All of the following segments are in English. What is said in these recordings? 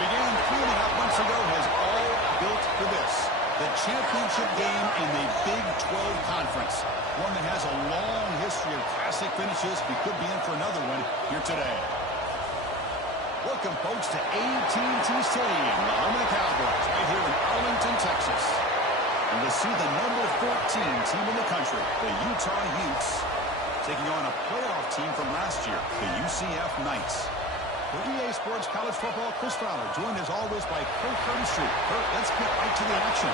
began 3.5 months ago has all built for this. The championship game in the Big 12 Conference. One that has a long history of classic finishes. We could be in for another one here today. Welcome, folks, to AT&T Stadium, the home of the Cowboys, right here in Arlington, Texas. And we'll see the number 14 team in the country, the Utah Utes, taking on a playoff team from last year, the UCF Knights. For EA Sports College Football, Chris Fowler, joined as always by Kurt Curtis. Kurt, let's get right to the action.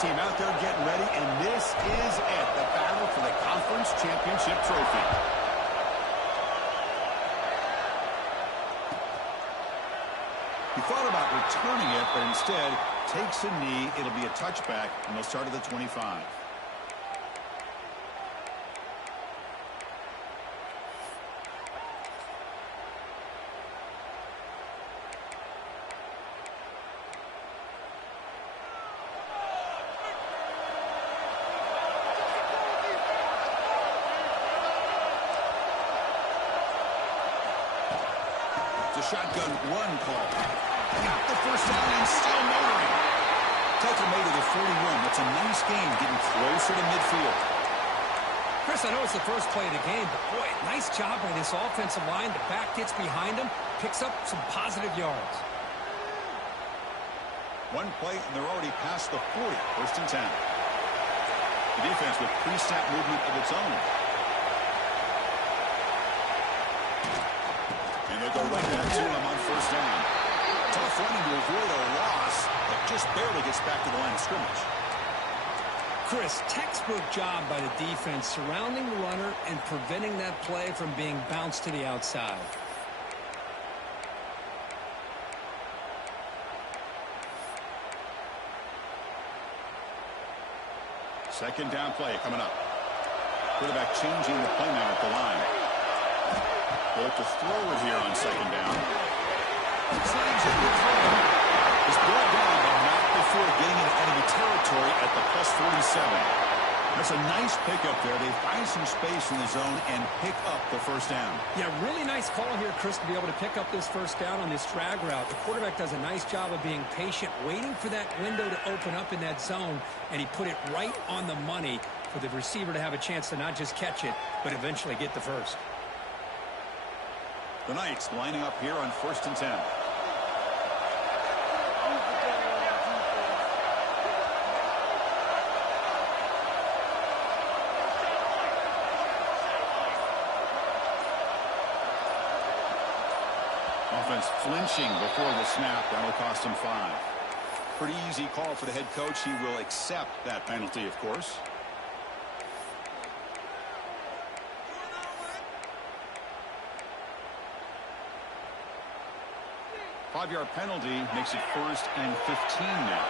Team out there getting ready, and this is it, the battle for the conference championship trophy. He thought about returning it, but instead takes a knee. It'll be a touchback, and they'll start at the 25. Shotgun run call. Got the first down and still motoring. Tackle made to the 41. That's a nice game, getting closer to midfield. Chris, I know it's the first play of the game, but boy, nice job by this offensive line. The back gets behind him, picks up some positive yards. One play, and they're already past the 40. First and 10. The defense with pre-snap movement of its own. And they'll go right back to him on first down. Tough running to avoid a loss, but just barely gets back to the line of scrimmage. Chris, textbook job by the defense surrounding the runner and preventing that play from being bounced to the outside. Second down play coming up. Quarterback changing the play now at the line. Both to throw it here on second down. Slides it with throw. He's brought down, but not before getting into enemy territory at the plus 47. That's a nice pickup there. They find some space in the zone and pick up the first down. Yeah, really nice call here, Chris, to be able to pick up this first down on this drag route. The quarterback does a nice job of being patient, waiting for that window to open up in that zone, and he put it right on the money for the receiver to have a chance to not just catch it, but eventually get the first. The Knights lining up here on first and 10. Offense flinching before the snap. That will cost him 5. Pretty easy call for the head coach. He will accept that penalty, of course. Five-yard penalty makes it first and 15 now.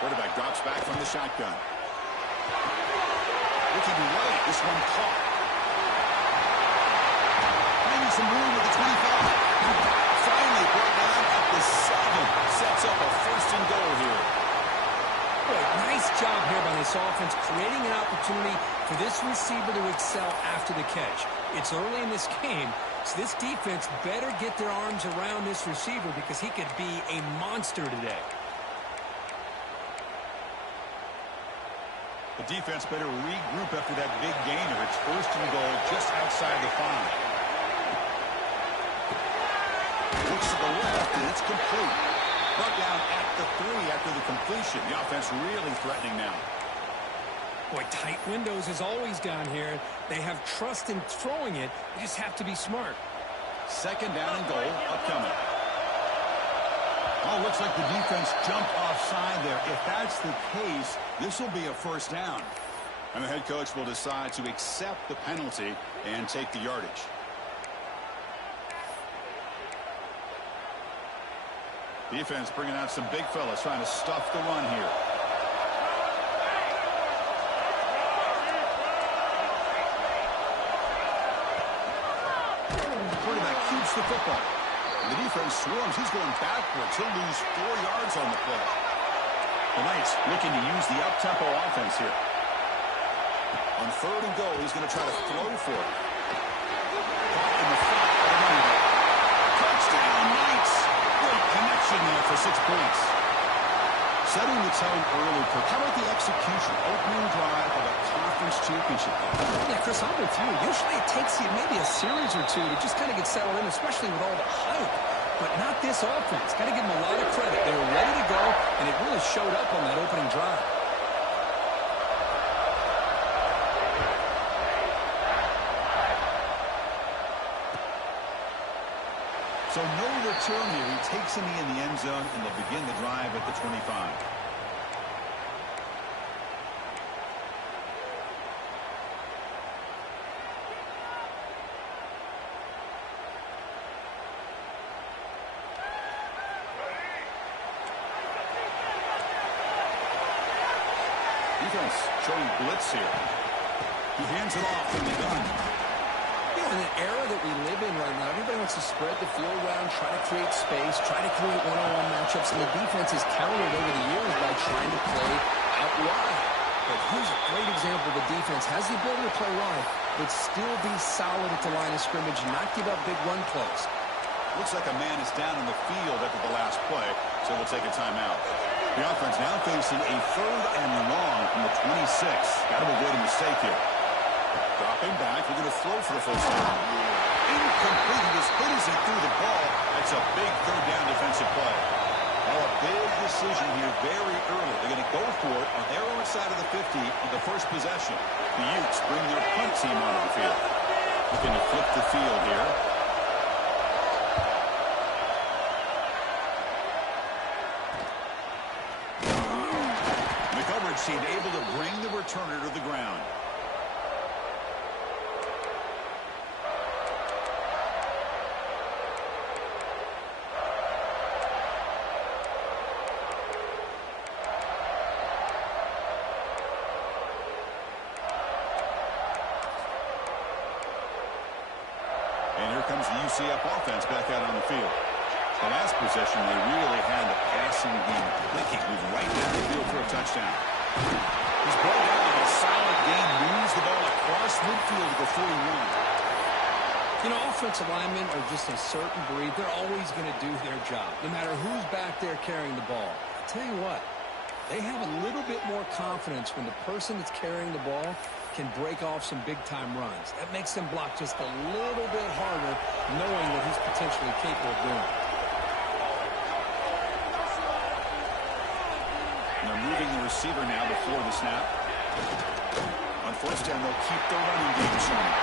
Quarterback drops back from the shotgun. Looking right, this one caught. Finding some room with the 25. Finally brought down at the 7. Sets up a first and goal here. Boy, nice job here by this offense, creating an opportunity for this receiver to excel after the catch. It's early in this game, so this defense better get their arms around this receiver because he could be a monster today. The defense better regroup after that big gainer. It's first and goal just outside the 5. Looks to the left, and it's complete. Brought down at the 3 after the completion. The offense really threatening now. Boy, tight windows is always down here. They have trust in throwing it. They just have to be smart. Second down and goal upcoming. Oh, looks like the defense jumped offside there. If that's the case, this will be a first down. And the head coach will decide to accept the penalty and take the yardage. Defense bringing out some big fellas trying to stuff the run here. Quarterback keeps the football. And the defense swarms. He's going backwards. He'll lose 4 yards on the play. The Knights looking to use the up-tempo offense here. On 3rd and goal, he's going to try to throw for it. Caught in the front of the running back. Touchdown, Knights! Great connection there for 6 points. Setting the tone early. How about the execution? Opening drive of a conference championship. Yeah, Chris, I'm with you. Usually it takes you maybe a series or two to just kind of get settled in, especially with all the hype. But not this offense. Got to give them a lot of credit. They were ready to go, and it really showed up on that opening drive. So no return here. He takes him in the end zone, and they'll begin the drive at the 25. Defense showing blitz here. He hands it off from the gun. In an era that we live in right now, everybody wants to spread the field around, try to create space, try to create one-on-one matchups, and the defense has countered over the years by trying to play out wide. But here's a great example. The defense has the ability to play wide, but still be solid at the line of scrimmage and not give up big run plays. Looks like a man is down in the field after the last play, so we'll take a timeout. The offense now facing a 3rd and long from the 26. Got to avoid a mistake here. Dropping back, we're going to throw for the first down. Incomplete. He just hit as he threw the ball. That's a big 3rd down defensive play. Now a big decision here very early. They're going to go for it on their own side of the 50 on the first possession. The Utes bring their punt team onto the field. Looking to flip the field here. The coverage team able to bring the returner to the ground. And here comes the UCF offense back out on the field. The last possession, they really had the passing game clicking. Moved right down the field for a touchdown. He's brought down with a solid game. Moves the ball across midfield to the 41. You know, offensive linemen are just a certain breed. They're always going to do their job, no matter who's back there carrying the ball. I'll tell you what, they have a little bit more confidence when the person that's carrying the ball can break off some big-time runs. That makes them block just a little bit harder, knowing what he's potentially capable of doing. And they're moving the receiver now before the snap. On first down, they'll keep the running game going.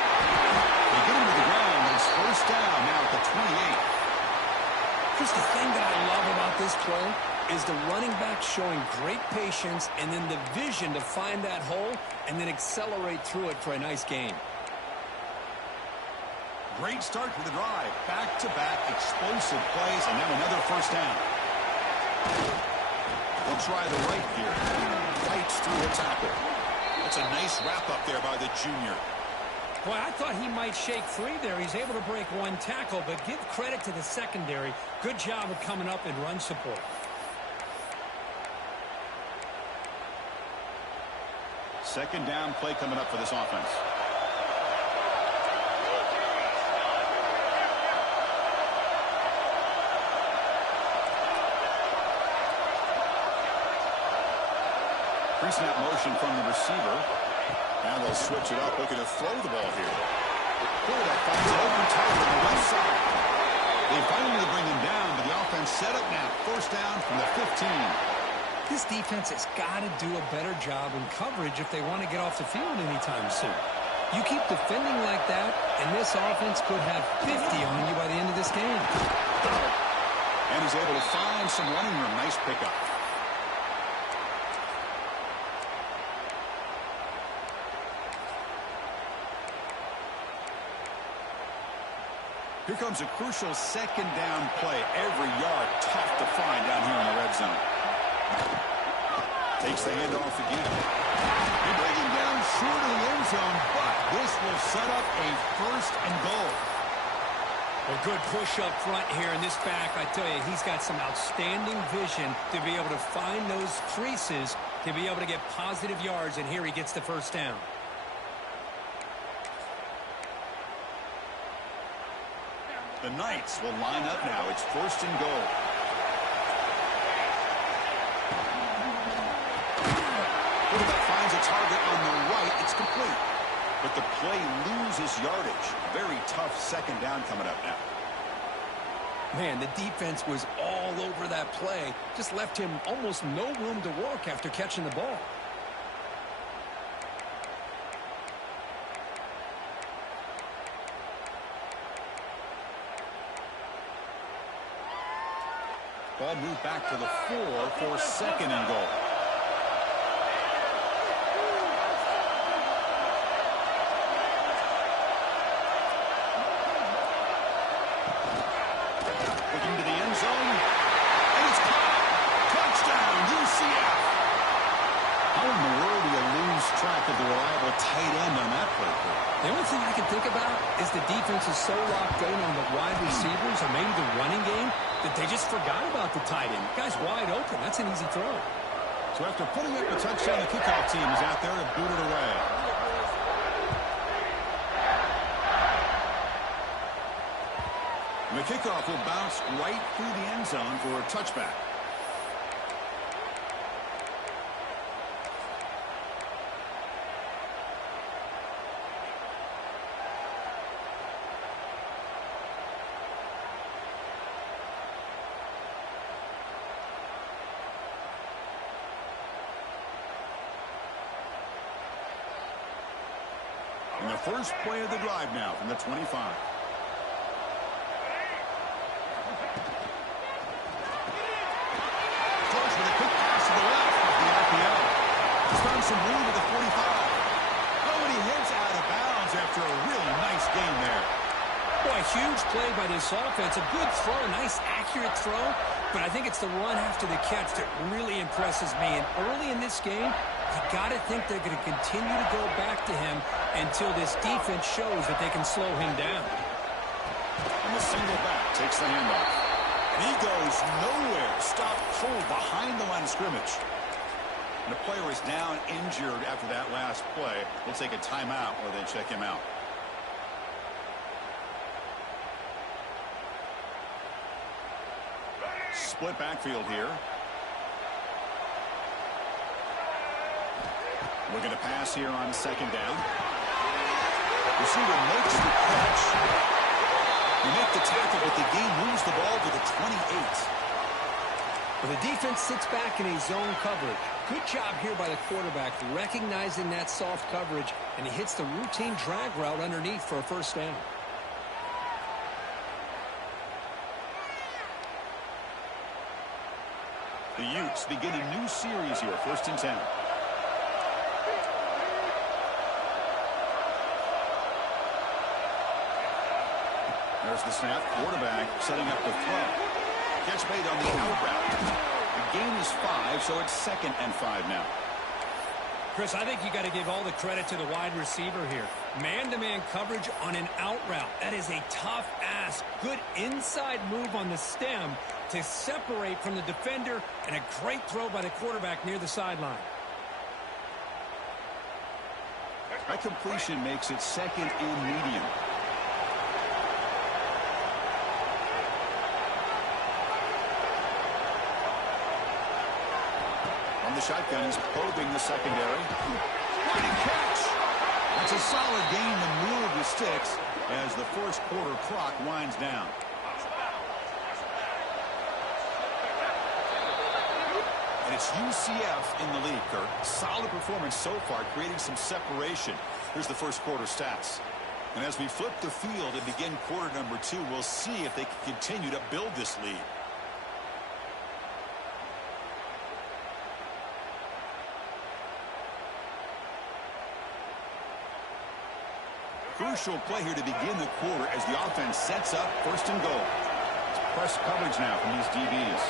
They get him to the ground, and it's first down now at the 28. Just the thing that I love about this play is the running back showing great patience and then the vision to find that hole and then accelerate through it for a nice gain. Great start for the drive. Back-to-back explosive plays, and now another first down. We'll try the right here. Fights through a tackle. That's a nice wrap-up there by the junior. Boy, I thought he might shake free there. He's able to break one tackle, but give credit to the secondary. Good job of coming up in run support. Second down play coming up for this offense. Pre-snap motion from the receiver. Now they'll switch it up, looking to throw the ball here. Quarterback finds an open target on the left side. They finally bring him down, but the offense set up now. First down from the 15. This defense has got to do a better job in coverage if they want to get off the field anytime soon. You keep defending like that, and this offense could have 50 on you by the end of this game. And he's able to find some running room. Nice pickup. Here comes a crucial second down play. Every yard tough to find down here in the red zone. Takes the handoff again. They bring him down short of the end zone, but this will set up a first and goal. Well, good push up front here in this back. I tell you, he's got some outstanding vision to be able to find those creases, to be able to get positive yards, and here he gets the first down. The Knights will line up now. It's first and goal. Quarterback finds a target on the right. It's complete. But the play loses yardage. Very tough second down coming up now. Man, the defense was all over that play. Just left him almost no room to work after catching the ball. Ball moved back to the 4 for second and goal. Looking to the end zone. And it's caught. Touchdown, UCF. How in the world do you lose track of the reliable tight end on that play? The only thing I can think about is the defense is so locked in on the wide receivers or maybe the running game that they just forgot about the tight end. The guy's wide open. That's an easy throw. So after putting up the touchdown, the kickoff team is out there to boot it away. And the kickoff will bounce right through the end zone for a touchback. And the first play of the drive now from the 25. Throws with a quick pass to the left off the RPO. He's found some room at the 45. Oh, and he hits out of bounds after a really nice game there. Boy, huge play by this offense. A good throw, a nice accurate throw. But I think it's the run after the catch that really impresses me. And early in this game, you got to think they're going to continue to go back to him until this defense shows that they can slow him down. And the single back takes the handoff. And he goes nowhere. Stopped cold behind the line of scrimmage. And the player is down injured after that last play. We'll take a timeout or they check him out. Split backfield here. Looking to pass here on second down. Receiver makes the catch. You make the tackle, but the game moves the ball to the 28. Well, the defense sits back in a zone coverage. Good job here by the quarterback recognizing that soft coverage, and he hits the routine drag route underneath for a first down. The Utes begin a new series here, first and 10. There's the snap. Quarterback setting up the throw. Catch made on the out route. The gain is 5, so it's second and 5 now. Chris, I think you got to give all the credit to the wide receiver here. Man-to-man coverage on an out route. That is a tough ask. Good inside move on the stem to separate from the defender, and a great throw by the quarterback near the sideline. That completion makes it second and medium. On the shotgun, he's probing the secondary. What a catch! That's a solid gain in the middle of the sticks as the first quarter clock winds down. And it's UCF in the lead, Kurt. Solid performance so far, creating some separation. Here's the first quarter stats. And as we flip the field and begin quarter number 2, we'll see if they can continue to build this lead. crucial play here to begin the quarter as the offense sets up first and goal. It's press coverage now from these DBs.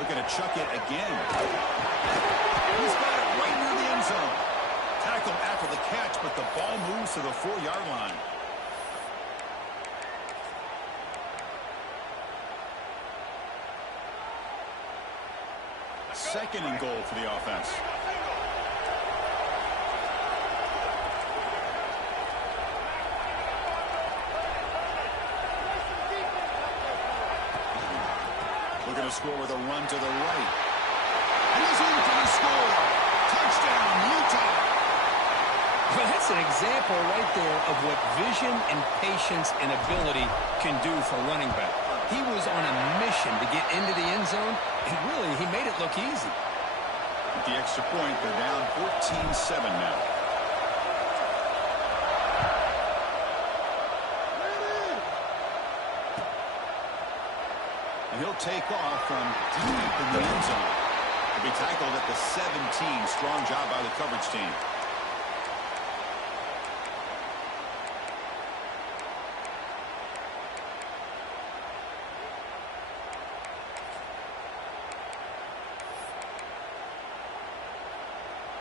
Looking to chuck it again. He's got it right near the end zone. Tackled after the catch, but the ball moves to the 4-yard line. Second and goal for the offense. Looking to score with a run to the right. And he's in for the score. Touchdown, Utah. Well, that's an example right there of what vision and patience and ability can do for a running back. He was on a mission to get into the end zone, and really, he made it look easy. At the extra point, they're down 14-7 now. And he'll take off from deep in the end zone. He'll be tackled at the 17. Strong job by the coverage team.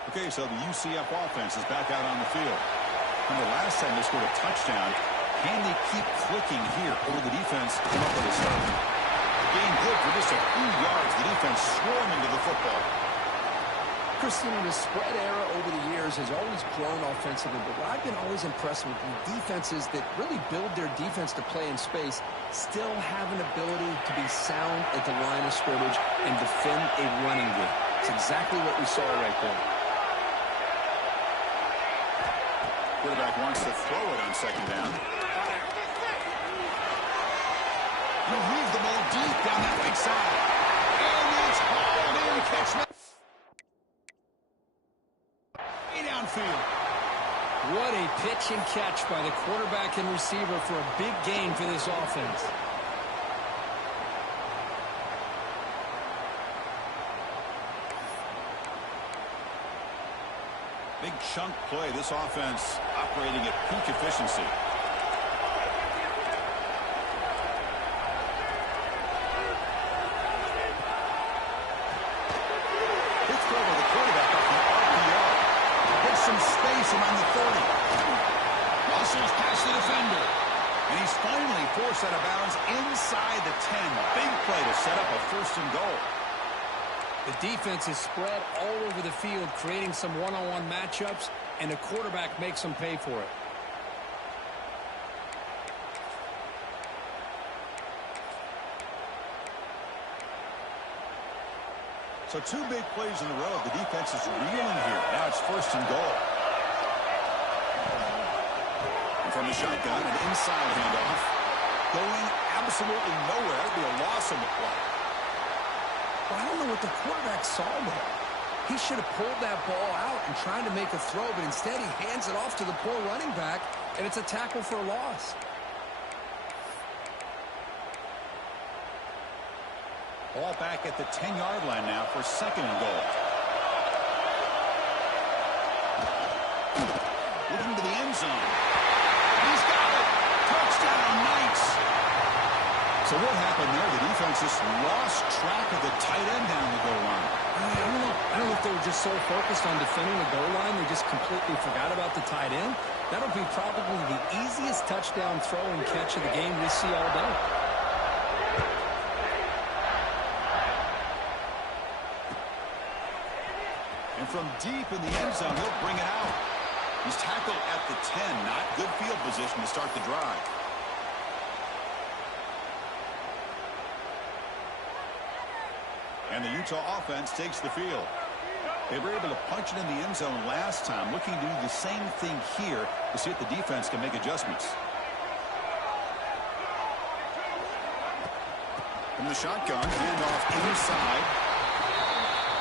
Okay, so the UCF offense is back out on the field. Remember, last time they scored a touchdown. Can they keep clicking here, or will the defense come up with a stop? Gain good for just a few yards. The defense swarming to the football. Christian, the spread era over the years has always grown offensively, but what I've been always impressed with defenses that really build their defense to play in space still have an ability to be sound at the line of scrimmage and defend a running game. It's exactly what we saw right there. Quarterback wants to throw it on second down. He'll move the ball deep down that right side. And it's hauled in. Catch that. Way downfield. What a pitch and catch by the quarterback and receiver for a big gain for this offense. Big chunk play. This offense operating at peak efficiency. Good throw by the quarterback up the RPO. Gets some space around the 30. Muscles past the defender. And he's finally forced out of bounds inside the 10. Big play to set up a first and goal. The defense is spread all over the field, creating some one-on-one matchups, and the quarterback makes them pay for it. So two big plays in a row. The defense is reeling here. Now it's first and goal. And from the shotgun, an inside handoff. Going absolutely nowhere. That'll be a loss on the play. Well, I don't know what the quarterback saw there. He should have pulled that ball out and tried to make a throw, but instead he hands it off to the poor running back, and it's a tackle for a loss. Ball back at the 10-yard line now for second and goal. Looking to the end zone. He's got it. Touchdown, Knights. So what happened there? The defense just lost track of the tight end down the goal line. I don't know if they were just so focused on defending the goal line they just completely forgot about the tight end. That'll be probably the easiest touchdown throw and catch of the game we see all day. And from deep in the end zone, he'll bring it out. He's tackled at the 10. Not good field position to start the drive. And the Utah offense takes the field. They were able to punch it in the end zone last time. Looking to do the same thing here to see if the defense can make adjustments. From the shotgun, handoff inside.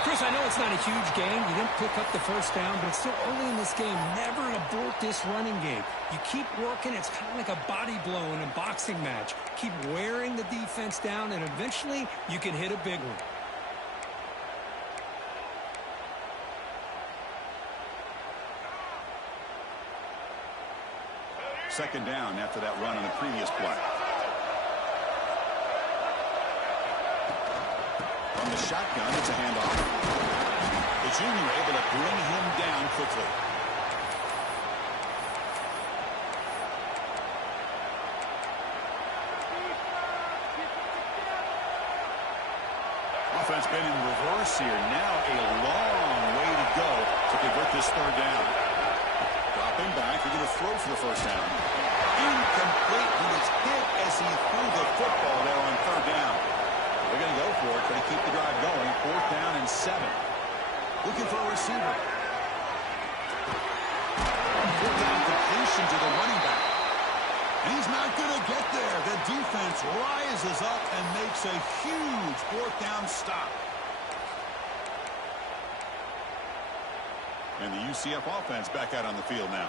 Chris, I know it's not a huge game. You didn't pick up the first down, but it's still early in this game. Never abort this running game. You keep working. It's kind of like a body blow in a boxing match. Keep wearing the defense down, and eventually you can hit a big one. second down after that run on the previous play. From the shotgun, it's a handoff. The junior able to bring him down quickly. Offense been in reverse here. Now a long way to go to convert this third down. Dropping back, they're going to throw for the first down. Incomplete. He was hit as he threw the football there on third down. They're going to go for it, but to keep the drive going. 4th down and 7. Looking for a receiver. 4th down completion to the running back. And he's not going to get there. The defense rises up and makes a huge 4th down stop. And the UCF offense back out on the field now.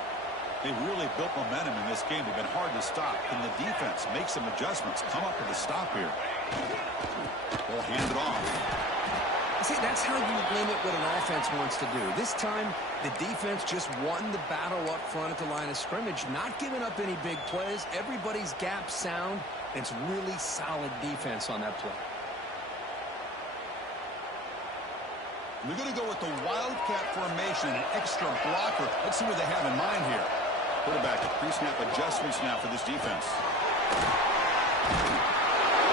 They've really built momentum in this game. They've been hard to stop. Can the defense make some adjustments, come up with a stop here? They'll hand it off. See, that's how you limit what an offense wants to do. This time, the defense just won the battle up front at the line of scrimmage, not giving up any big plays. Everybody's gap sound. It's really solid defense on that play. We're going to go with the Wildcat formation, an extra blocker. Let's see what they have in mind here. Quarterback, pre-snap adjustments now for this defense.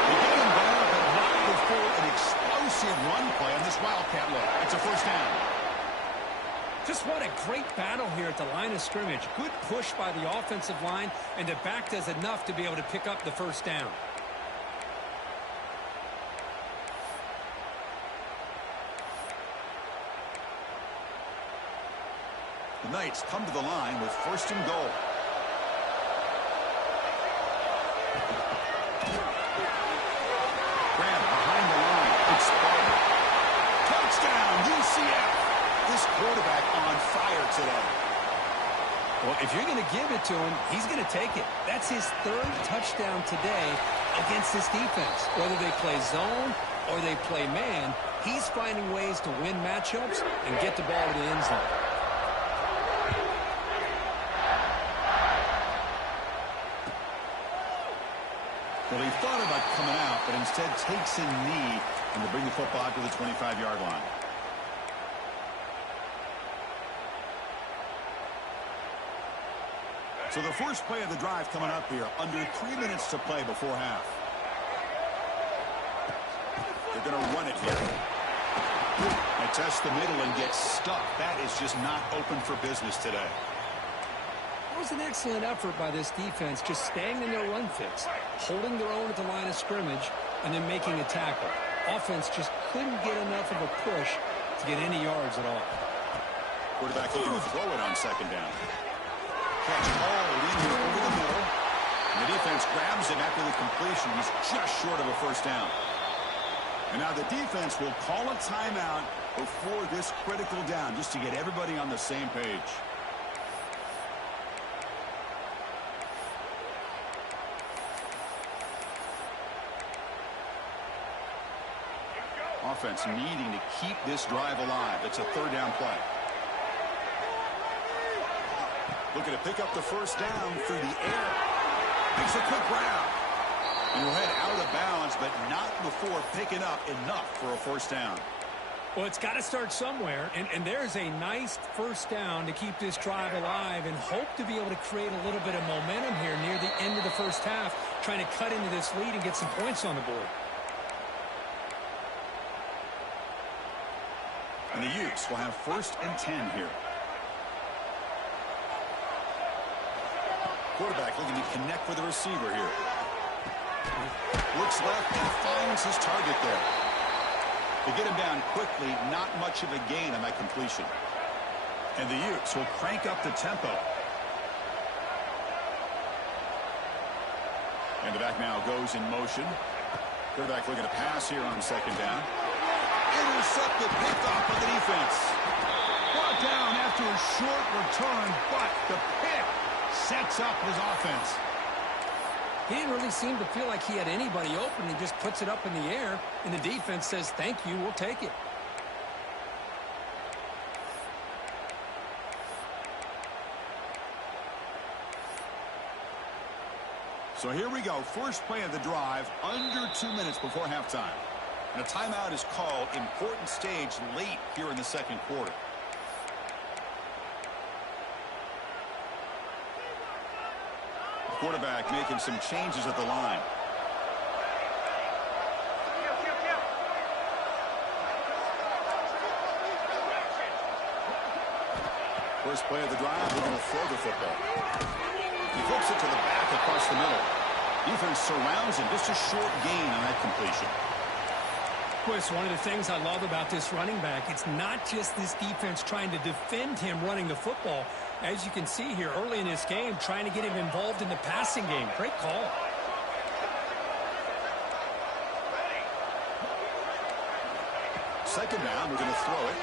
They get him down, but not before an explosive run play on this Wildcat look. It's a first down. Just what a great battle here at the line of scrimmage. Good push by the offensive line, and the back does enough to be able to pick up the first down. The Knights come to the line with 1st and goal. Graham behind the line. It's Spartan. Touchdown, UCF. This quarterback on fire today. Well, if you're going to give it to him, he's going to take it. That's his 3rd touchdown today against this defense. Whether they play zone or they play man, he's finding ways to win matchups and get the ball to the end zone. Well, he thought about coming out, but instead takes a knee and to bring the football out to the 25-yard line. So the first play of the drive coming up here, under 3 minutes to play before half. They're going to run it here. They test the middle and get stuck. That is just not open for business today. It was an excellent effort by this defense, just staying in their run fits, holding their own at the line of scrimmage, and then making a tackle. Offense just couldn't get enough of a push to get any yards at all. Quarterback looking to throw it on 2nd down. Catch all in here over the middle. And the defense grabs him after the completion. He's just short of a first down. And now the defense will call a timeout before this critical down, just to get everybody on the same page. Offense needing to keep this drive alive. It's a 3rd down play. Looking to pick up the first down through the air. Makes a quick grab. And he'll head out of bounds, but not before picking up enough for a first down. Well, it's got to start somewhere, and there's a nice first down to keep this drive alive and hope to be able to create a little bit of momentum here near the end of the first half, trying to cut into this lead and get some points on the board. And the Utes will have 1st and 10 here. Quarterback looking to connect with the receiver here. Looks left and finds his target there. They get him down quickly, not much of a gain on that completion. And the Utes will crank up the tempo. And the back now goes in motion. Quarterback looking to pass here on 2nd down. Intercepted, picked off by the defense. Brought down after a short return, but the pick sets up his offense. He didn't really seem to feel like he had anybody open. He just puts it up in the air, and the defense says, thank you, we'll take it. So here we go. First play of the drive, under 2 minutes before halftime. And a timeout is called. Important stage late here in the second quarter. The quarterback making some changes at the line. First play of the drive, we're going to throw the football. He flips it to the back across the middle. Defense surrounds him. Just a short gain on that completion. Well, it's one of the things I love about this running back. It's not just this defense trying to defend him running the football. As you can see here early in this game, trying to get him involved in the passing game. Great call. Second down, we're going to throw it.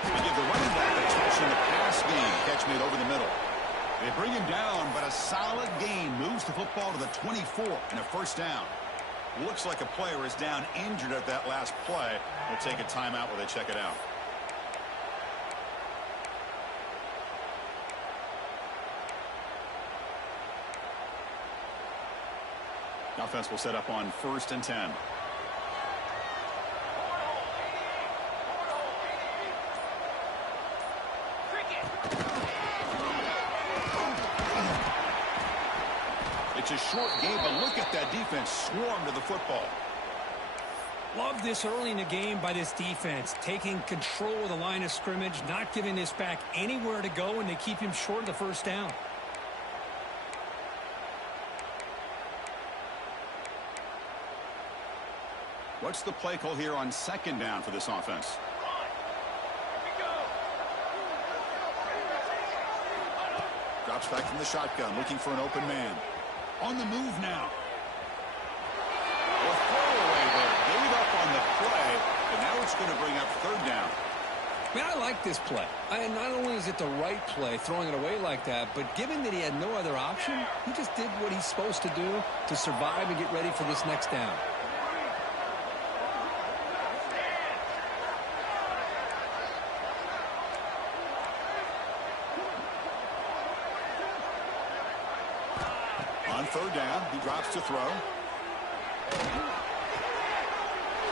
They give the running back a touch in the pass game. Catch made over the middle. They bring him down, but a solid gain moves the football to the 24 and a first down. Looks like a player is down injured at that last play. We'll take a timeout while they check it out. Offense will set up on 1st and 10. It's a short game, but look at that defense swarm to the football. Love this early in the game by this defense, taking control of the line of scrimmage, not giving this back anywhere to go, and they keep him short of the first down. What's the play call here on second down for this offense? Drops back from the shotgun, looking for an open man. On the move now. A throwaway there. Gave up on the play, and now it's going to bring up third down. Man, I like this play. And not only is it the right play, throwing it away like that, but given that he had no other option, he just did what he's supposed to do to survive and get ready for this next down. On third down, he drops to throw.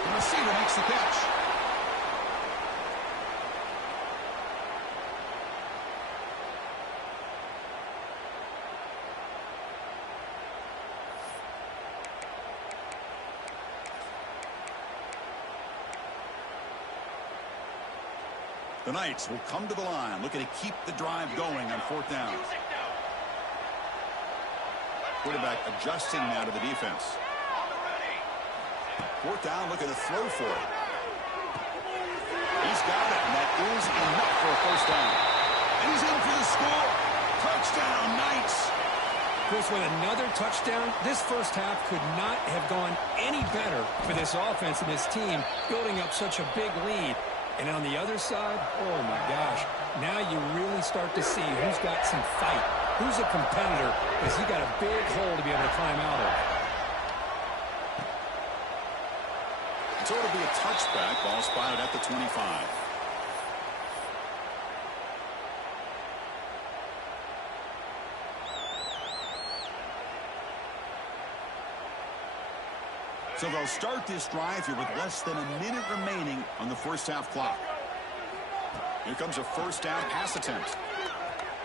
The receiver makes the catch. The Knights will come to the line, looking to keep the drive going on 4th down. Quarterback adjusting now to the defense. 4th down, looking to throw for it. He's got it, and that is enough for a first down. And he's in for the score. Touchdown, Knights. Chris, with another touchdown, this first half could not have gone any better for this offense and this team, building up such a big lead. And on the other side, oh my gosh, now you really start to see who's got some fight, who's a competitor, because he got a big hole to be able to climb out of. So it'll be a touchback, ball spotted at the 25. So they'll start this drive here with less than a minute remaining on the first half clock. Here comes a first down pass attempt.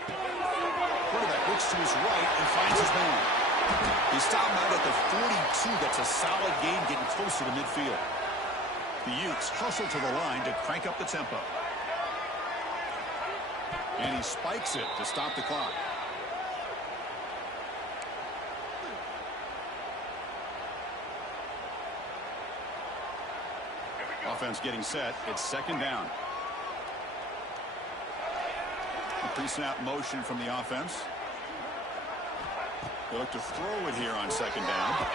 Quarterback looks to his right and finds his man. He stopped out at the 42. That's a solid gain, getting closer to midfield. The Utes hustle to the line to crank up the tempo. And he spikes it to stop the clock. Offense getting set. It's second down. A pre-snap motion from the offense. They look to throw it here on second down.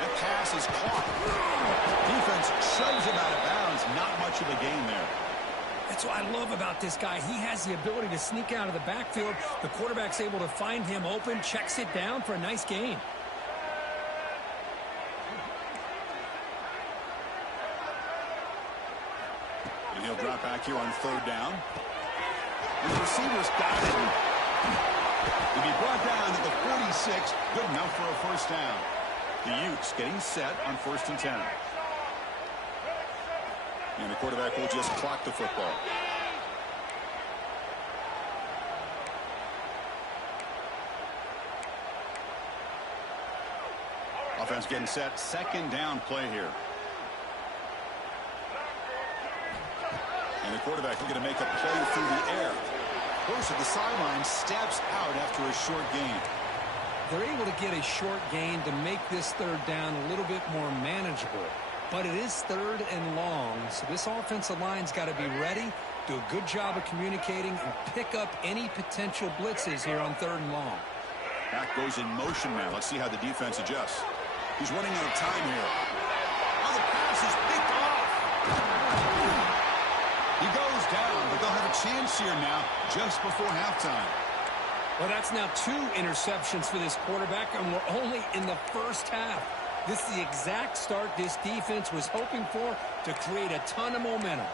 That pass is caught. Defense shoves him out of bounds. Not much of a gain there. That's what I love about this guy. He has the ability to sneak out of the backfield. The quarterback's able to find him open, checks it down for a nice gain. And he'll drop back here on third down. And the receiver's got it. He'll be brought down to the 46. 6, good enough for a first down. The Utes getting set on 1st and 10. And the quarterback will just clock the football. Offense getting set. 2nd down play here. And the quarterback looking to make a play through the air. Goes to the sideline, steps out after a short gain. They're able to get a short gain to make this 3rd down a little bit more manageable. But it is 3rd and long, so this offensive line's got to be ready, do a good job of communicating, and pick up any potential blitzes here on 3rd and long. Back goes in motion now. Let's see how the defense adjusts. He's running out of time here. Oh, the pass is picked off. He goes down, but they'll have a chance here now just before halftime. Well, that's now 2 interceptions for this quarterback, and we're only in the 1st half. This is the exact start this defense was hoping for to create a ton of momentum.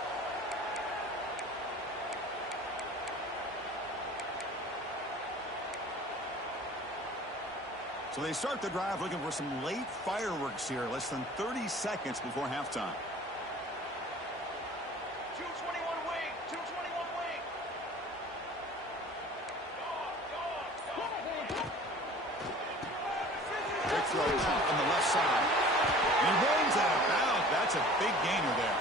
So they start the drive looking for some late fireworks here, less than 30 seconds before halftime. 221 wing, 221 wing. Quick throw caught on the left side. And he runs out of bounds. That's a big gainer there.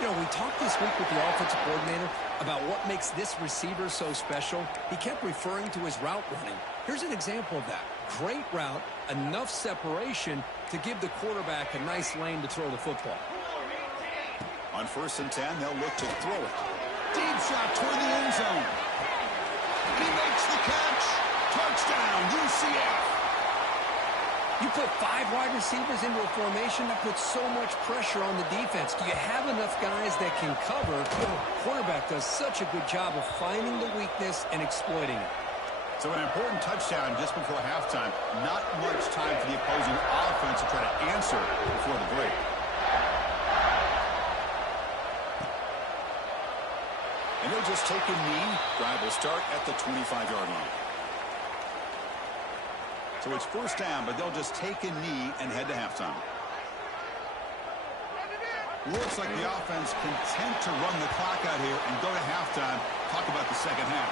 You know, we talked this week with the offensive coordinator about what makes this receiver so special. He kept referring to his route running. Here's an example of that. Great route, enough separation to give the quarterback a nice lane to throw the football. On 1st and 10, they'll look to throw it. Deep shot toward the end zone. He makes the catch. Touchdown, UCF. You put 5 wide receivers into a formation, that puts so much pressure on the defense. Do you have enough guys that can cover? The quarterback does such a good job of finding the weakness and exploiting it. So an important touchdown just before halftime. Not much time for the opposing offense to try to answer before the break. And they'll just take a knee. Drive will start at the 25-yard line. So it's 1st down, but they'll just take a knee and head to halftime. Looks like the offense content to run the clock out here and go to halftime. Talk about the 2nd half.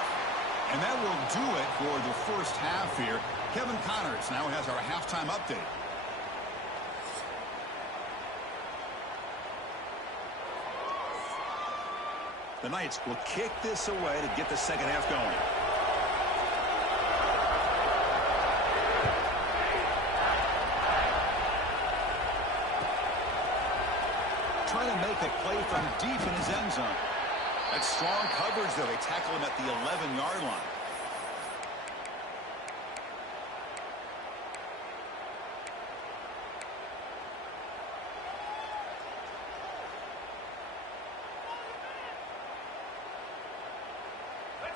And that will do it for the 1st half here. Kevin Connors now has our halftime update. The Knights will kick this away to get the 2nd half going. Trying to make a play from deep in his end zone. That's strong coverage, though. They tackle him at the 11-yard line.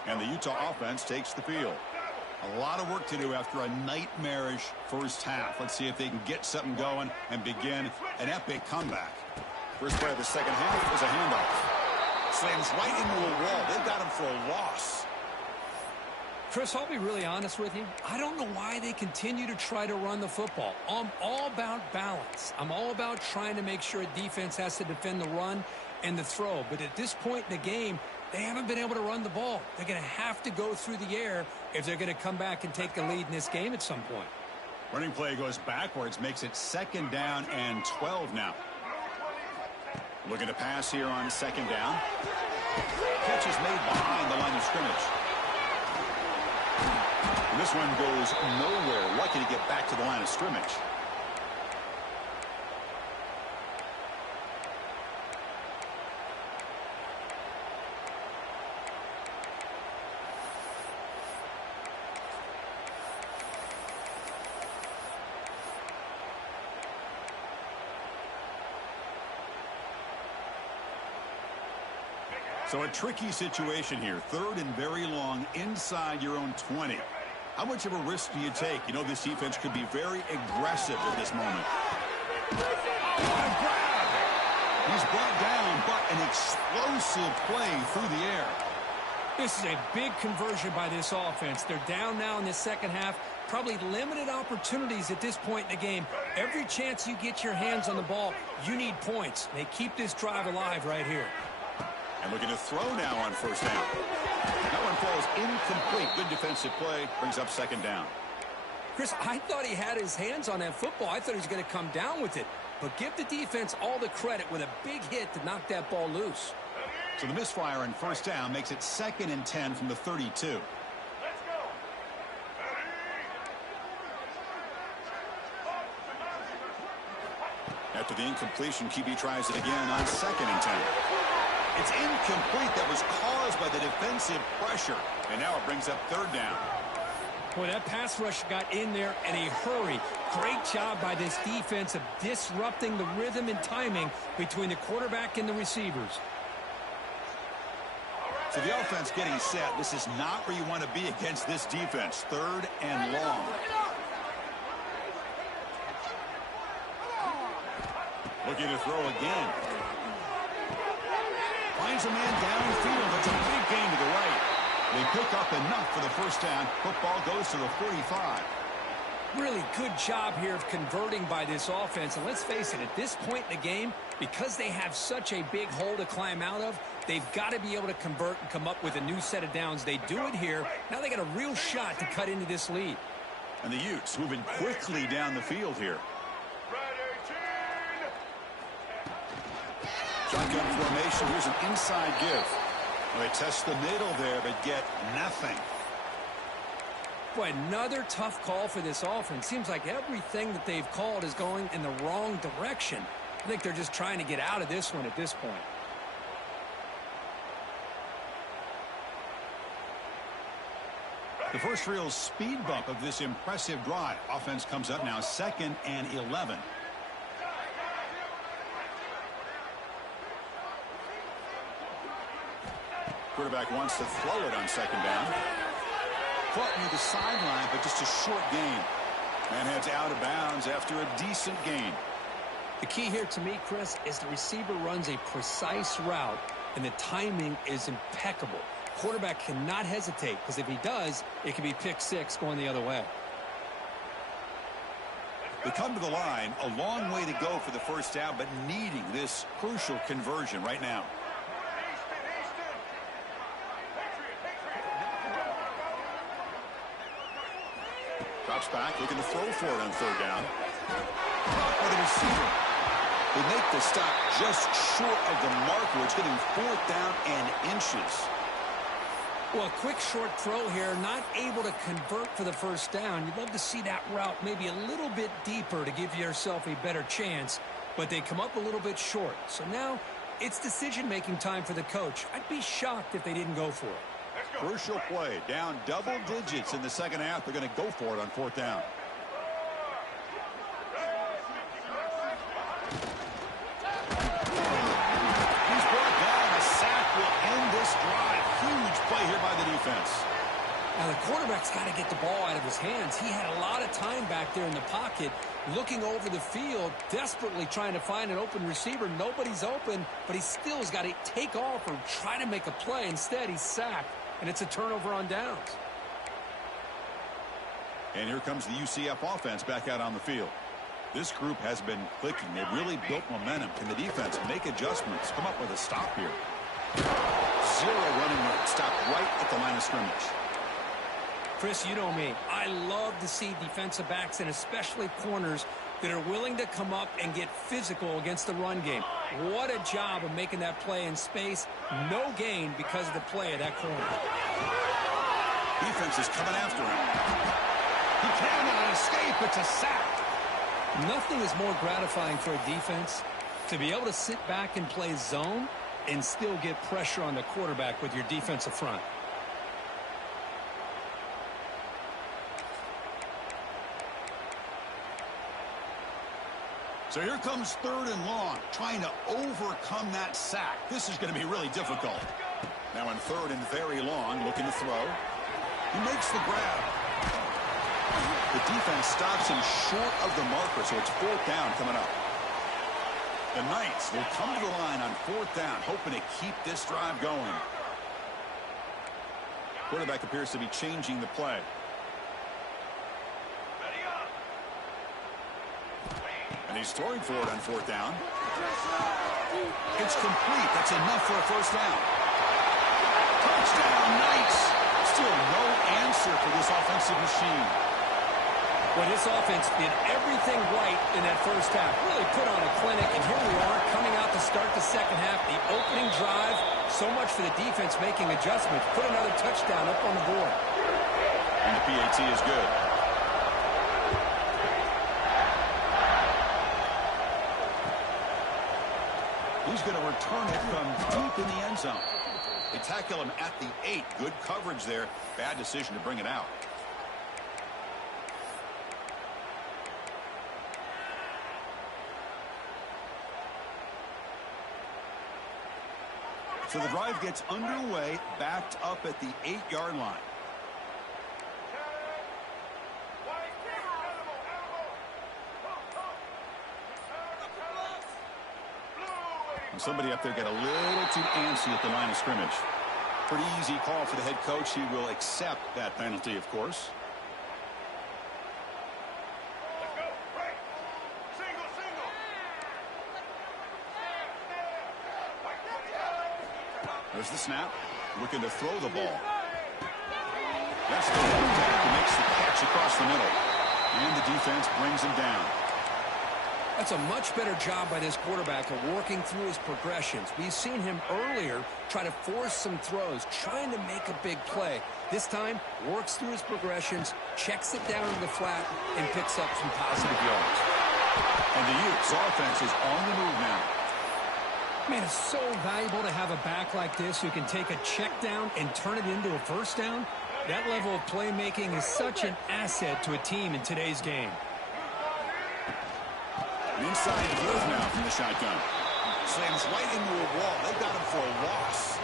And the Utah offense takes the field. A lot of work to do after a nightmarish 1st half. Let's see if they can get something going and begin an epic comeback. First play of the 2nd half was a handoff. Slams right into a wall. They've got him for a loss. Chris, I'll be really honest with you. I don't know why they continue to try to run the football. I'm all about balance. I'm all about trying to make sure a defense has to defend the run and the throw. But at this point in the game, they haven't been able to run the ball. They're going to have to go through the air if they're going to come back and take the lead in this game at some point. Running play goes backwards, makes it 2nd down and 12 now. Looking to pass here on 2nd down. Catch is made behind the line of scrimmage. And this one goes nowhere. Lucky to get back to the line of scrimmage. So a tricky situation here. 3rd and very long inside your own 20. How much of a risk do you take? You know this defense could be very aggressive at this moment. He's brought down, but an explosive play through the air. This is a big conversion by this offense. They're down now in the second half. Probably limited opportunities at this point in the game. Every chance you get your hands on the ball, you need points. They keep this drive alive right here. And looking to throw now on first down. That one falls incomplete. Good defensive play. Brings up second down. Chris, I thought he had his hands on that football. I thought he was going to come down with it. But give the defense all the credit with a big hit to knock that ball loose. So the misfire on first down makes it 2nd and 10 from the 32. Let's go. After the incompletion, QB tries it again on 2nd and 10. It's incomplete. That was caused by the defensive pressure. And now it brings up 3rd down. Boy, that pass rush got in there in a hurry. Great job by this defense of disrupting the rhythm and timing between the quarterback and the receivers. So the offense getting set. This is not where you want to be against this defense. 3rd and long. Looking to throw again. Finds a man downfield. That's a big gain to the right. They pick up enough for the first down. Football goes to the 45. Really good job here of converting by this offense. And let's face it, at this point in the game, because they have such a big hole to climb out of, they've got to be able to convert and come up with a new set of downs. They do it here. Now they got a real shot to cut into this lead. And the Utes moving quickly down the field here. Shotgun formation. Here's an inside give. Well, they test the middle there, but get nothing. Boy, another tough call for this offense. Seems like everything that they've called is going in the wrong direction. I think they're just trying to get out of this one at this point. The first real speed bump of this impressive drive. Offense comes up now 2nd and 11. Quarterback wants to throw it on 2nd down. Caught near the sideline, but just a short gain. And heads out of bounds after a decent gain. The key here to me, Chris, is the receiver runs a precise route, and the timing is impeccable. Quarterback cannot hesitate, because if he does, it can be pick six going the other way. They come to the line, a long way to go for the first down, but needing this crucial conversion right now. Drops back, looking to throw for it on 3rd down. By the receiver. They make the stop just short of the marker. It's getting 4th down and inches. Well, a quick short throw here, not able to convert for the first down. You'd love to see that route maybe a little bit deeper to give yourself a better chance, but they come up a little bit short. So now it's decision-making time for the coach. I'd be shocked if they didn't go for it. Crucial play. Down double digits in the second half. They're going to go for it on 4th down. He's brought down. A sack will end this drive. Huge play here by the defense. Now, the quarterback's got to get the ball out of his hands. He had a lot of time back there in the pocket, looking over the field, desperately trying to find an open receiver. Nobody's open, but he still has got to take off or try to make a play. Instead, he's sacked. And it's a turnover on downs. And here comes the UCF offense back out on the field. This group has been clicking. They've really built momentum. Can the defense make adjustments? Come up with a stop here. 0 running room. Stop right at the line of scrimmage. Chris, you know me. I love to see defensive backs and especially corners that are willing to come up and get physical against the run game. What a job of making that play in space. No gain because of the play of that corner. Defense is coming after him. He cannot escape. It's a sack. Nothing is more gratifying for a defense to be able to sit back and play zone and still get pressure on the quarterback with your defensive front. So here comes 3rd and long, trying to overcome that sack. This is going to be really difficult. Now in 3rd and very long, looking to throw. He makes the grab. The defense stops him short of the marker, so it's 4th down coming up. The Knights will come to the line on 4th down, hoping to keep this drive going. Quarterback appears to be changing the play. And he's throwing for it on fourth down. It's complete. That's enough for a first down. Touchdown, Knights. Still no answer for this offensive machine. Well, this offense did everything right in that first half. Really put on a clinic, and here we are coming out to start the second half. The opening drive, so much for the defense making adjustments. Put another touchdown up on the board. And the PAT is good. He's going to return it from deep in the end zone. They tackle him at the 8. Good coverage there. Bad decision to bring it out. So the drive gets underway, backed up at the 8-yard line. And somebody up there got a little too antsy at the line of scrimmage. Pretty easy call for the head coach. He will accept that penalty, of course. There's the snap. Looking to throw the ball. That's the quarterback who makes the catch across the middle. And the defense brings him down. That's a much better job by this quarterback of working through his progressions. We've seen him earlier try to force some throws, trying to make a big play. This time, works through his progressions, checks it down to the flat, and picks up some positive yards. And the Utes offense is on the move now. Man, it's so valuable to have a back like this who can take a check down and turn it into a first down. That level of playmaking is such an asset to a team in today's game. Inside throws now from the shotgun. Slams right into a wall. They got him for a loss.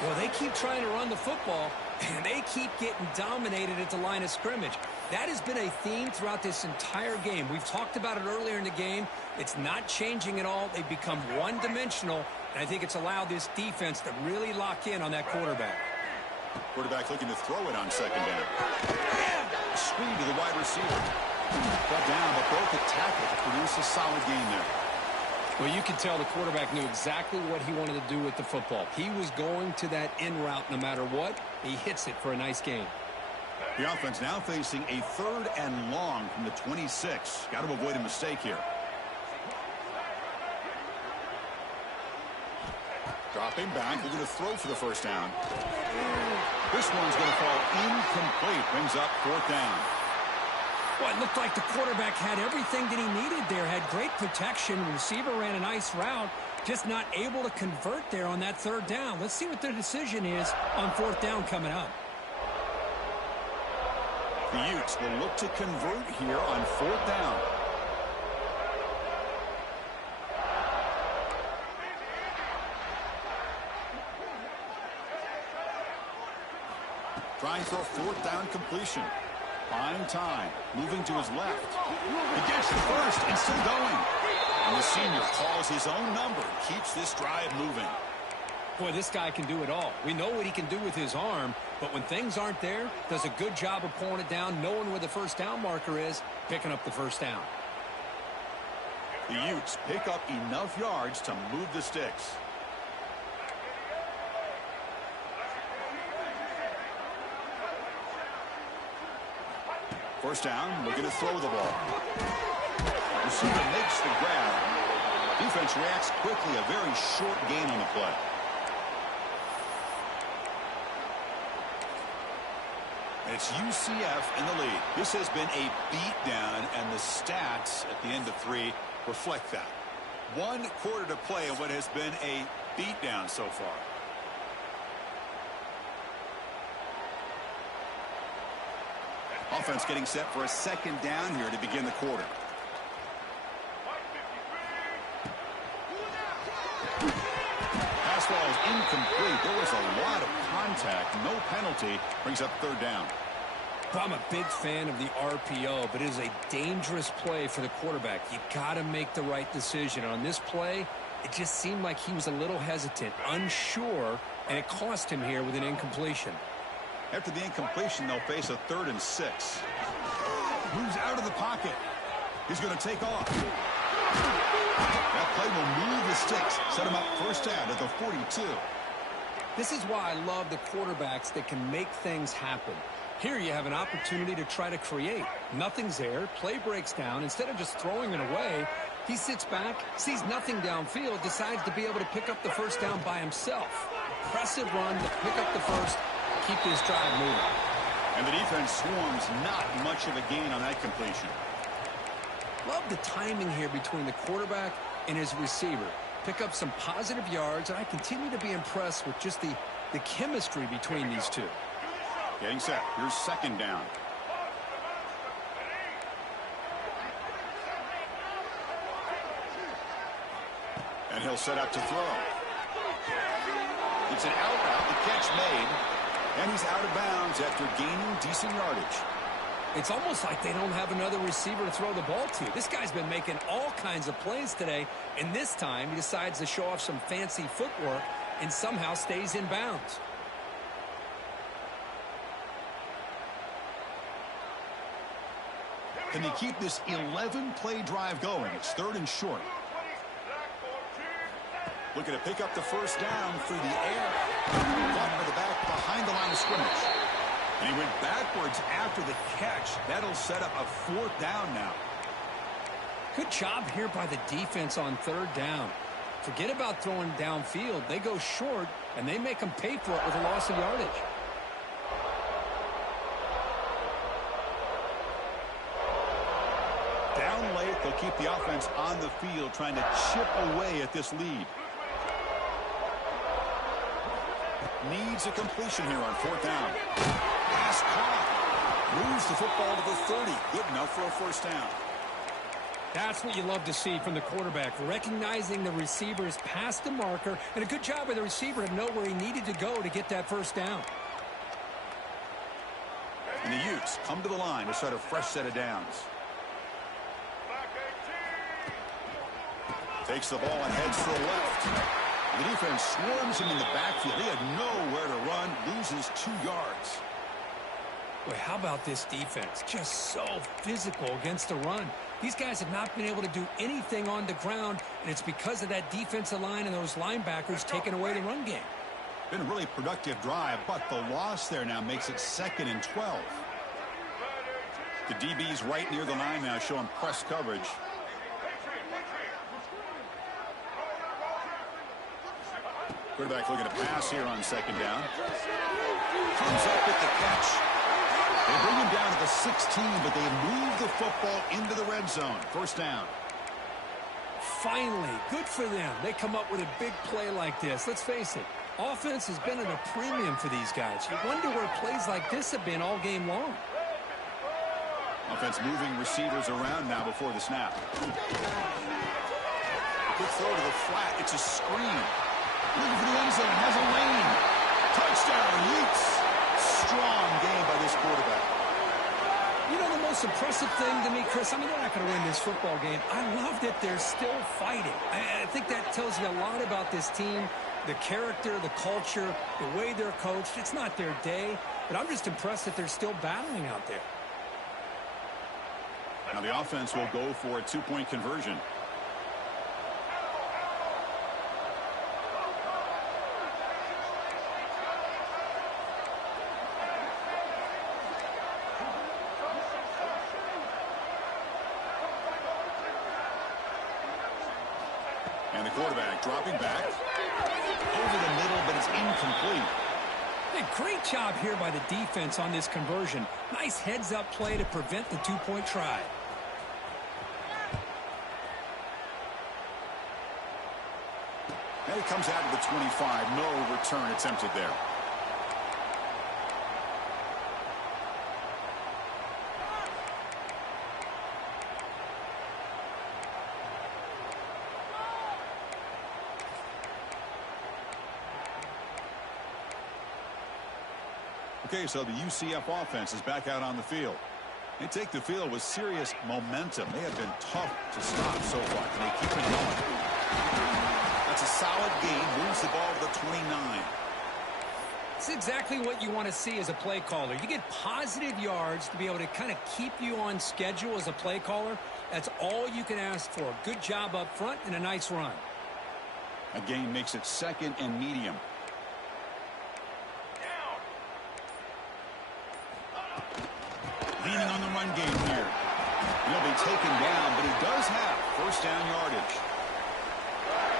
Well, they keep trying to run the football, and they keep getting dominated at the line of scrimmage. That has been a theme throughout this entire game. We've talked about it earlier in the game. It's not changing at all. They've become one-dimensional, and I think it's allowed this defense to really lock in on that quarterback. Quarterback looking to throw it on second down. Screen to the wide receiver. Got down, but broke the tackle to produce a solid gain there. Well, you can tell the quarterback knew exactly what he wanted to do with the football. He was going to that in route no matter what. He hits it for a nice gain. The offense now facing a 3rd and long from the 26. Got to avoid a mistake here. Dropping back, looking to throw for the first down. This one's going to fall incomplete. Brings up 4th down. Well, it looked like the quarterback had everything that he needed there. Had great protection. The receiver ran a nice route. Just not able to convert there on that 3rd down. Let's see what their decision is on 4th down coming up. The Utes will look to convert here on 4th down. Trying for a 4th down completion. Buying time. Moving to his left. He gets the first and still going. And the senior calls his own number. Keeps this drive moving. Boy, this guy can do it all. We know what he can do with his arm, but when things aren't there, does a good job of pulling it down, knowing where the first down marker is, picking up the first down. The Utes pick up enough yards to move the sticks. First down, looking to throw the ball. Receiver makes the grab. Defense reacts quickly, a very short gain on the play. And it's UCF in the lead. This has been a beatdown, and the stats at the end of 3 reflect that. 1 quarter to play in what has been a beatdown so far. Offense getting set for a 2nd down here to begin the quarter. Pass ball is incomplete. There was a lot of contact. No penalty. Brings up 3rd down. I'm a big fan of the RPO, but it is a dangerous play for the quarterback. You got to make the right decision. On this play, It just seemed like he was a little hesitant, unsure, and it cost him here with an incompletion. After the incompletion, they'll face a 3rd and 6. Moves out of the pocket. He's going to take off. That play will move the sticks. Set him up first down at the 42. This is why I love the quarterbacks that can make things happen. Here you have an opportunity to try to create. Nothing's there. Play breaks down. Instead of just throwing it away, he sits back, sees nothing downfield, decides to be able to pick up the first down by himself. Impressive run to pick up the first, keep this drive moving. And the defense swarms, not much of a gain on that completion. Love the timing here between the quarterback and his receiver. Pick up some positive yards, and I continue to be impressed with just the chemistry between these two. Getting set. Here's 2nd down. And he'll set up to throw. It's an out route. The catch made. And he's out of bounds after gaining decent yardage. It's almost like they don't have another receiver to throw the ball to. This guy's been making all kinds of plays today, and this time he decides to show off some fancy footwork and somehow stays in bounds. Can they keep this 11-play drive going? It's 3rd and short. Looking to pick up the first down through the air. Caught by the back behind the line of scrimmage. And he went backwards after the catch. That'll set up a 4th down now. Good job here by the defense on 3rd down. Forget about throwing downfield. They go short, and they make them pay for it with a loss of yardage. Down late, they'll keep the offense on the field, trying to chip away at this lead. Needs a completion here on 4th down. Pass caught. Moves the football to the 30. Good enough for a first down. That's what you love to see from the quarterback, recognizing the receiver's past the marker, and a good job by the receiver to know where he needed to go to get that first down. And the Utes come to the line to start a fresh set of downs. Takes the ball and heads to the left. The defense swarms him in the backfield. He had nowhere to run, loses 2 yards. Boy, how about this defense? Just so physical against the run. These guys have not been able to do anything on the ground, and it's because of that defensive line and those linebackers taking away the run game. Been a really productive drive, but the loss there now makes it 2nd and 12. The DB's right near the line now, showing press coverage. Quarterback looking to pass here on 2nd down. Comes up with the catch. They bring him down to the 16, but they move the football into the red zone. First down. Finally, good for them. They come up with a big play like this. Let's face it, offense has been at a premium for these guys. You wonder where plays like this have been all game long. Offense moving receivers around now before the snap. Good throw to the flat. It's a screen. Looking for the end zone. Has a lane. Touchdown, Utes. Strong game by this quarterback. You know the most impressive thing to me, Chris, I mean, they're not going to win this football game. I love that they're still fighting. I think that tells you a lot about this team, the character, the culture, the way they're coached. It's not their day, but I'm just impressed that they're still battling out there. Now the offense will go for a 2-point conversion. And the quarterback dropping back over the middle, but it's incomplete. Hey, great job here by the defense on this conversion. Nice heads-up play to prevent the 2-point try. And it comes out to the 25. No return attempted there. Okay, so the UCF offense is back out on the field. They take the field with serious momentum. They have been tough to stop so far. Can they keep it going? That's a solid gain. Moves the ball to the 29. It's exactly what you want to see as a play caller. You get positive yards to be able to kind of keep you on schedule as a play caller. That's all you can ask for. Good job up front and a nice run. A gain makes it 2nd and medium. Leaning on the run game here. He'll be taken down, but he does have first down yardage.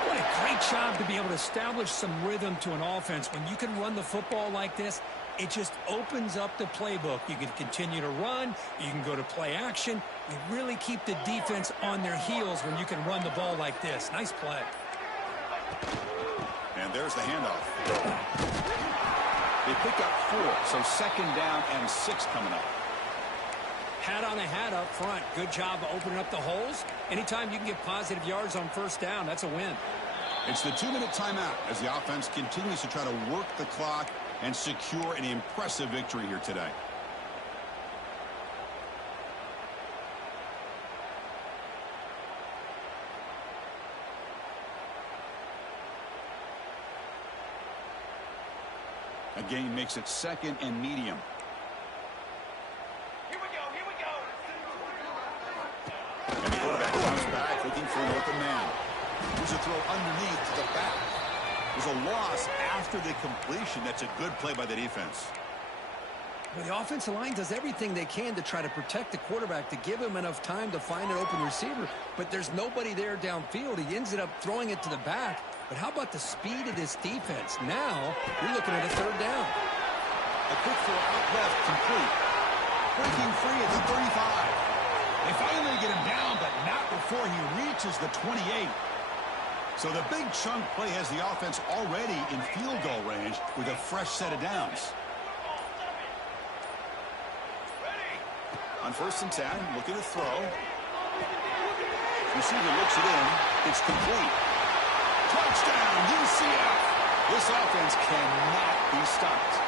What a great job to be able to establish some rhythm to an offense. When you can run the football like this, it just opens up the playbook. You can continue to run. You can go to play action. You really keep the defense on their heels when you can run the ball like this. Nice play. And there's the handoff. They pick up 4, so 2nd down and 6 coming up. Hat on a hat up front. Good job of opening up the holes. Anytime you can get positive yards on first down, that's a win. It's the 2-minute timeout as the offense continues to try to work the clock and secure an impressive victory here today. A gain makes it 2nd and medium. Here we go, here we go. And the quarterback comes back looking for an open man. Here's a throw underneath to the back. There's a loss after the completion. That's a good play by the defense. Well, the offensive line does everything they can to try to protect the quarterback, to give him enough time to find an open receiver. But there's nobody there downfield. He ended up throwing it to the back. But how about the speed of this defense? Now, you're looking at a 3rd down. A quick throw out left, complete. Breaking free at the 35. They finally get him down, but not before he reaches the 28. So the big chunk play has the offense already in field goal range with a fresh set of downs. On 1st and 10, looking to throw. Receiver looks it in. It's complete. Touchdown, UCF. This offense cannot be stopped.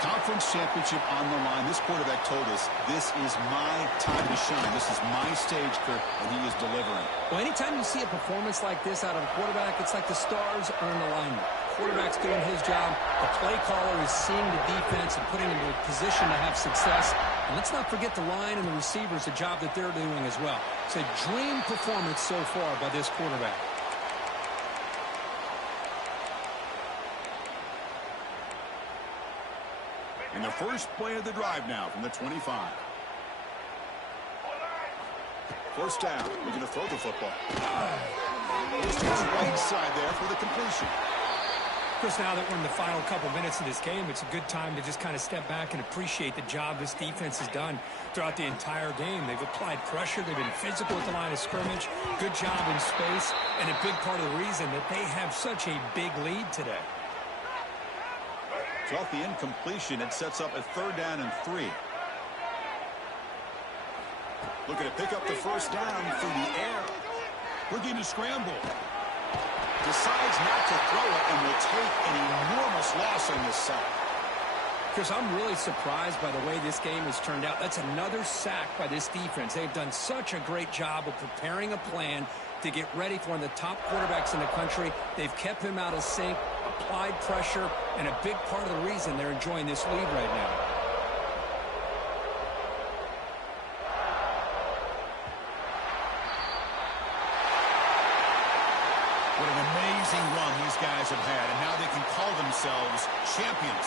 Conference championship on the line. This quarterback told us, this is my time to shine. This is my stage, Kirk, and he is delivering. Well, anytime you see a performance like this out of a quarterback, it's like the stars are in alignment. Quarterback's doing his job. The play caller is seeing the defense and putting him in a position to have success. And let's not forget the line and the receivers, the job that they're doing as well. It's a dream performance so far by this quarterback. And the first play of the drive now from the 25. First down. We're going to throw the football. Goes to his right side there for the completion. Chris, now that we're in the final couple minutes of this game, it's a good time to just kind of step back and appreciate the job this defense has done throughout the entire game. They've applied pressure. They've been physical at the line of scrimmage. Good job in space. And a big part of the reason that they have such a big lead today. So off the incompletion, it sets up a 3rd down and 3. Looking to pick up the first down through the air. Looking to scramble. Decides not to throw it and will take an enormous loss on this sack. Chris, I'm really surprised by the way this game has turned out. That's another sack by this defense. They've done such a great job of preparing a plan to get ready for one of the top quarterbacks in the country. They've kept him out of sync, applied pressure, and a big part of the reason they're enjoying this lead right now. What an amazing run these guys have had, and now they can call themselves champions.